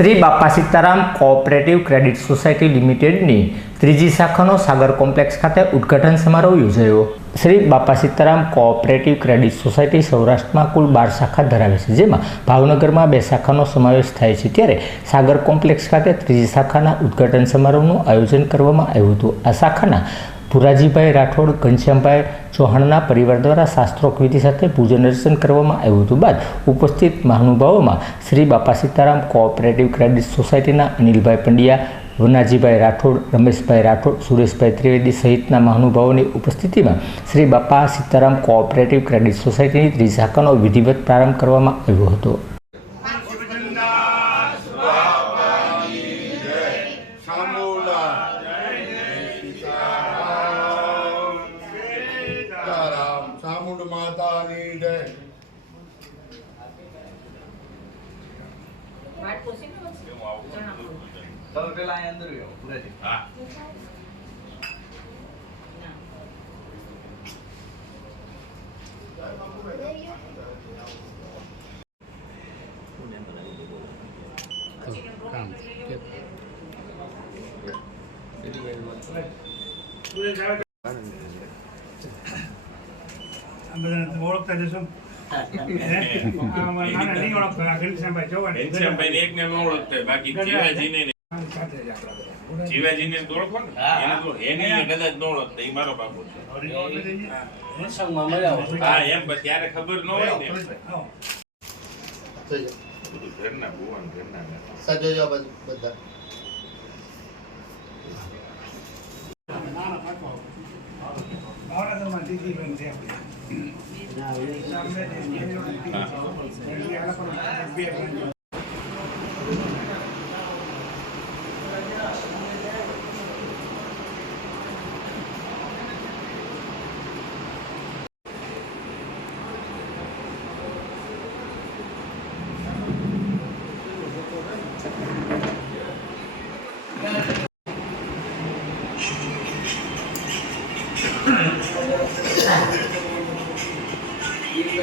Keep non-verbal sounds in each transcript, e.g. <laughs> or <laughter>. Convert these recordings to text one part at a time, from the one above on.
Shri Bapa Sitaram cooperative credit society લિમિટેડની ત્રીજી શાખાનો સાગર complex ખાતે ઉદ્ઘાટન સમારોહ યોજાયો. Shri Bapa Sitaram cooperative credit society સૌરાષ્ટ્રમાં કુલ બાર શાખા ધરાવે છે, જેમાં ભાવનગરમાં બે શાખાનો સમાવેશ થાય છે. ત્યારે સાગર કોમ્પ્લેક્સ ખાતે ત્રીજી શાખાના ઉદ્ઘાટન સમારોહનું આયોજન કરવામાં આવ્યું હતું. આ શાખાના ભુરાજીભાઈ રાઠોડ, ઘનશ્યામભાઈ ચૌહાણના પરિવાર દ્વારા શાસ્ત્રોક્ત વિધિ સાથે પૂજન દર્શન કરવામાં આવ્યું હતું. બાદ ઉપસ્થિત મહાનુભાવોમાં શ્રી બાપા સીતારામ કોઓપરેટિવ ક્રેડિટ સોસાયટીના અનિલભાઈ પંડ્યા, વનાજીભાઈ રાઠોડ, રમેશભાઈ રાઠોડ, સુરેશભાઈ ત્રિવેદી સહિતના મહાનુભાવોની ઉપસ્થિતિમાં શ્રી બાપા સીતારામ કોઓપરેટિવ ક્રેડિટ સોસાયટીની ત્રીજાકાનો વિધિવત પ્રારંભ કરવામાં આવ્યો હતો. માતાની જય. તમે પેલા અહીંયા અંદર ગયો પૂરેજી ના. પછી કે ઓળખતા જશો <laughs> જીવાજીને. ઓળખો ને? એને કદાચ ન ઓળખતા એ મારો બાપુ છે. હા એમ ત્યારે ખબર ન હોય ને. ઘરના ભુવન ઘરના ને. બધા. Ah.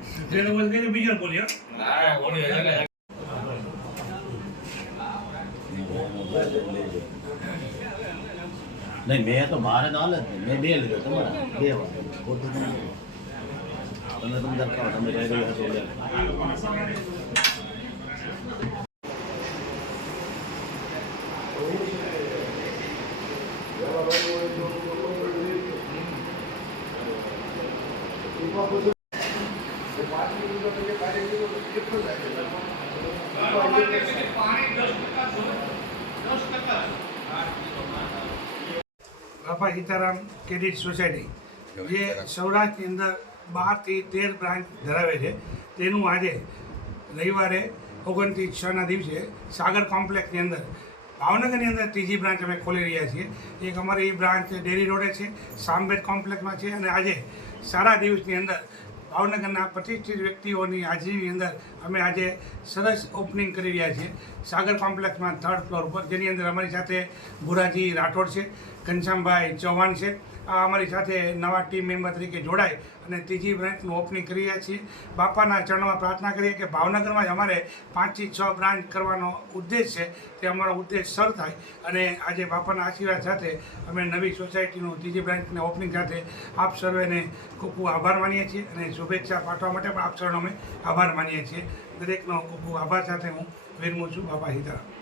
એટલે આ લોકો બે બેન છે. ઈ પેલાની વખતે કિસ્સો આવી નાખે. આવો ત્યાં આવું, અ, ઘરની એક હોય. જેનો બોલ કે બીજો બોલ્યો નહીં મેં તો મારે તો હાલ જ નહીં મેં બે લીધો તમારા બે વાર ખોટું તમે બોલો. તમે તમે તાર ખાઓ તમે કહી રહ્યા છો એટલે. બાપા સીતારામ ક્રેડિટ સોસાયટી જે સૌરાષ્ટ્રની અંદર બારથી તેર બ્રાન્ચ ધરાવે છે. તેનું આજે રવિવારે ઓગણત્રીસ છના દિવસે સાગર કોમ્પ્લેક્સની અંદર, ભાવનગરની અંદર ત્રીજી બ્રાન્ચ અમે ખોલી રહ્યા છીએ. એક અમારી બ્રાન્ચ ડેરી રોડે છે સામબેદ કોમ્પ્લેક્સમાં છે અને આજે સારા દિવસની અંદર ભાવનગરના પ્રતિષ્ઠિત વ્યક્તિઓની હાજરીની અંદર અમે આજે સરસ ઓપનિંગ કરી રહ્યા છીએ. સાગર કોમ્પ્લેક્સમાં થર્ડ ફ્લોર ઉપર, જેની અંદર અમારી સાથે ભુરાજી રાઠોડ છે, ઘનશ્યામભાઈ ચૌહાણ છે અમારી સાથે નવા ટીમ મેમ્બર તરીકે જોડાય અને ત્રીજી બ્રાન્ચનું ઓપનિંગ કરી રહ્યા છીએ. બાપાના ચરણમાં પ્રાર્થના કરીએ કે ભાવનગરમાં જ અમારે પાંચથી છ બ્રાન્ચ કરવાનો ઉદ્દેશ છે. તે અમારો ઉદ્દેશ સર થાય અને આજે બાપાના આશીર્વાદ સાથે અમે નવી સોસાયટીનું ત્રીજી બ્રાન્ચને ઓપનિંગ સાથે આપ સર્વેને ખૂબ ખૂબ આભાર માનીએ છીએ અને શુભેચ્છા પાઠવા માટે પણ આપ સર્વનો અમે આભાર માનીએ છીએ. દરેકનો ખૂબ ખૂબ આભાર સાથે હું વિરમું છું બાપા સીતારામ